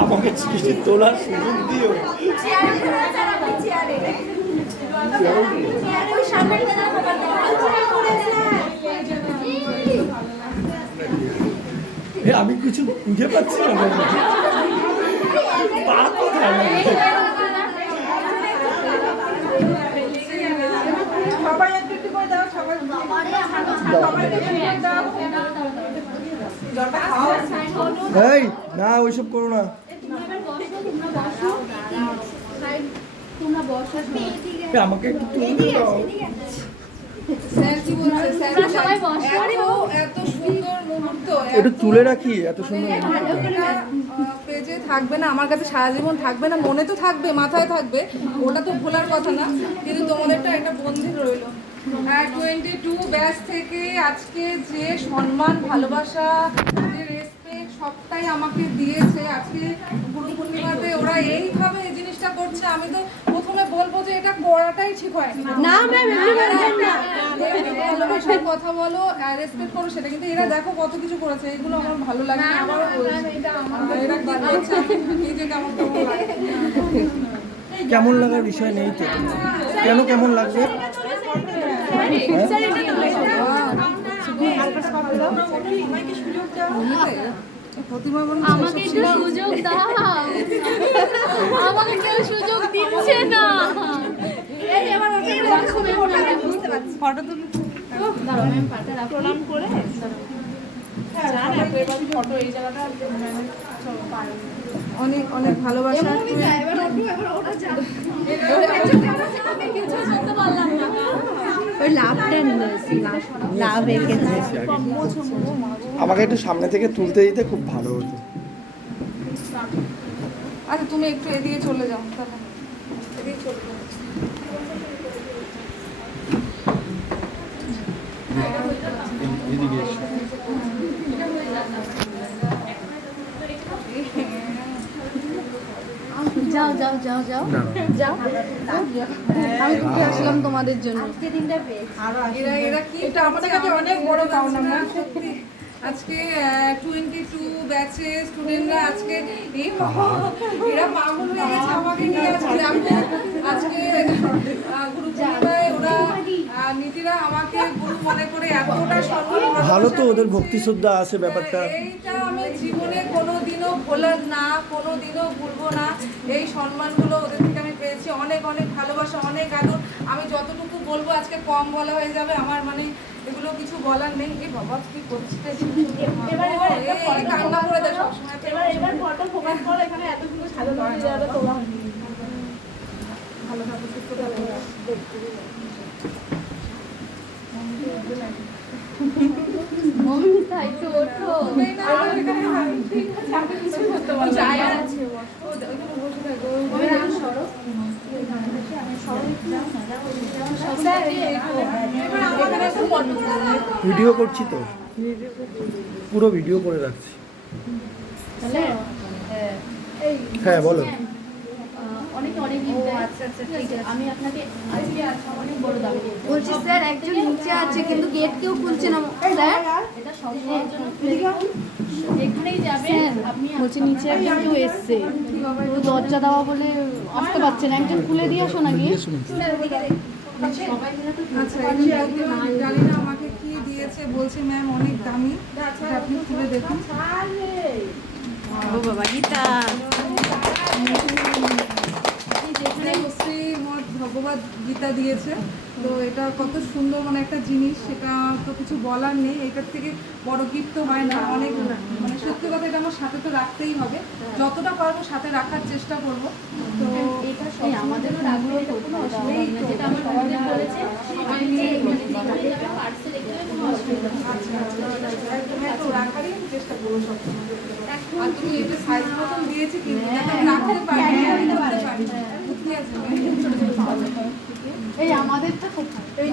আমাকে চিঠি তোলার সুযোগ দিও। আমি কিছু বুঝে পাচ্ছি না পা কোথায় আমার? সবাই একটু একটু করে দাও সবাই সবাই একটু একটু করে দাও জলটা খাও এই, না, ওইসব করো না। আমাকে একটু তুলে রাখি, এত সুন্দর। পেজে থাকবে না আমার কাছে সারা জীবন থাকবে না মনে তো থাকবে মাথায় থাকবে ওটা তো ভোলার কথা না, কিন্তু তোমাদেরটা একটা বন্ধু রইল। টোয়েন্টি টু ব্যাচ থেকে আজকে যে সম্মান ভালোবাসা যে রেসপেক্ট সবটাই আমাকে দিয়েছে। আজকে গুরু পূর্ণিমাতে ওরা এইভাবে এই জিনিসটা করছে আমি তো প্রথমে বলব যে এটা করাটাই ঠিক হয় না। ভালোবাসার কথা বলো রেসপেক্ট করো সেটা কিন্তু এরা দেখো কত কিছু করেছে এগুলো আমার ভালো লাগে কেমন কেমন লাগে। লাগার বিষয় নেই তো। কেন কেমন লাগবে? আমাকে একটু সুযোগ দাও। আমাকে কেউ সুযোগ দিচ্ছে না। ফটো তুলি প্রণাম করে ফটো এই জায়গাটা অনেক অনেক ভালোবাসা ওই লাভটা লাভ এঁকেছে। আমাকে একটু সামনে থেকে তুলতে দিতে খুব ভালো হতো। আচ্ছা তুমি একটু এদিকে চলে যাও তাহলে। এদিকে চলে যাও। এদিকে যাও যাও যাও যাও। যাও। আমি ঘুরতে আসলাম তোমাদের জন্য। আজকে দিনটা বেশ। এরা এরা কি এটা আমাদের কাছে অনেক বড় পাওনা না সত্যি। আজকে টোয়েন্টি টু ব্যাচে স্টুডেন্টরা আজকে এই এরা পাগল হয়ে গেছে আমাকে নিয়ে আজকে আজকে গুরু পূর্ণিমায় ওরা নীতিরা আমাকে মনে করে এতটা সম্মান ভালো তো ওদের ভক্তি শ্রদ্ধা আছে ব্যাপারটা। এইটা আমি জীবনে কোনোদিনও ভোলার না কোনোদিনও ভুলবো না। এই সম্মানগুলো ওদের থেকে আমি পেয়েছি। অনেক অনেক ভালোবাসা অনেক আদর। আমি যতটুকু বলব আজকে কম বলা হয়ে যাবে আমার মানে এগুলো কিছু বলার নেই। এই বাবা কি করছিস? এবার এবার কান্না করে দেয় সবসময়। এবার এবার ফটো ফোকাস করো এখানে এত সুন্দর সাজানো হয়ে যাবে তোলা ভালো থাকো সুস্থ থাকো মমিতা ভিডিও করছি তো। পুরো ভিডিও করে রাখছি। হ্যাঁ বলো। অনেক অনেক আচ্ছা আচ্ছা ঠিক আছে আমি আপনাকে অনেক বড় দাবি বলছি স্যার একজন নিচে আছে কিন্তু গেট কেউ খুলছে না স্যার। এটা সম্মানের যাবেন আপনি বলছি নিচে একজন কেউ এসছে। ও দরজা দেওয়া বলে আসতে পারছে না। একজন খুলে দিয়ে আসো না গিয়ে সবাই মিলে তো আচ্ছা জানি না। আমাকে কি দিয়েছে বলছে ম্যাম অনেক দামি। এটা আপনি খুলে দেখুন। ও বাবা গীতা। যেখানে শ্রীমদ ভগবত গীতা দিয়েছে। তো এটা কত সুন্দর মানে একটা জিনিস সেটা তো কিছু বলার নেই। এটার থেকে বড় গিফট তো হয় না। অনেক মানে সত্যি কথা এটা আমার সাথে তো রাখতেই হবে। যতটা পারব সাথে রাখার চেষ্টা করব। তো এই আমাদেরও রাখলে কোনো অসুবিধা যেটা আমার বলেছে আচ্ছা আচ্ছা একদম রাখারই চেষ্টা করব সবসময়। আর তুমি এটা সাইজ মতন দিয়েছি কিন্তু যাতে আমি রাখতে পারি আমি করতে পারি ঠিক আছে ছোট ছোট এই আমাদেরটা কোথায় এই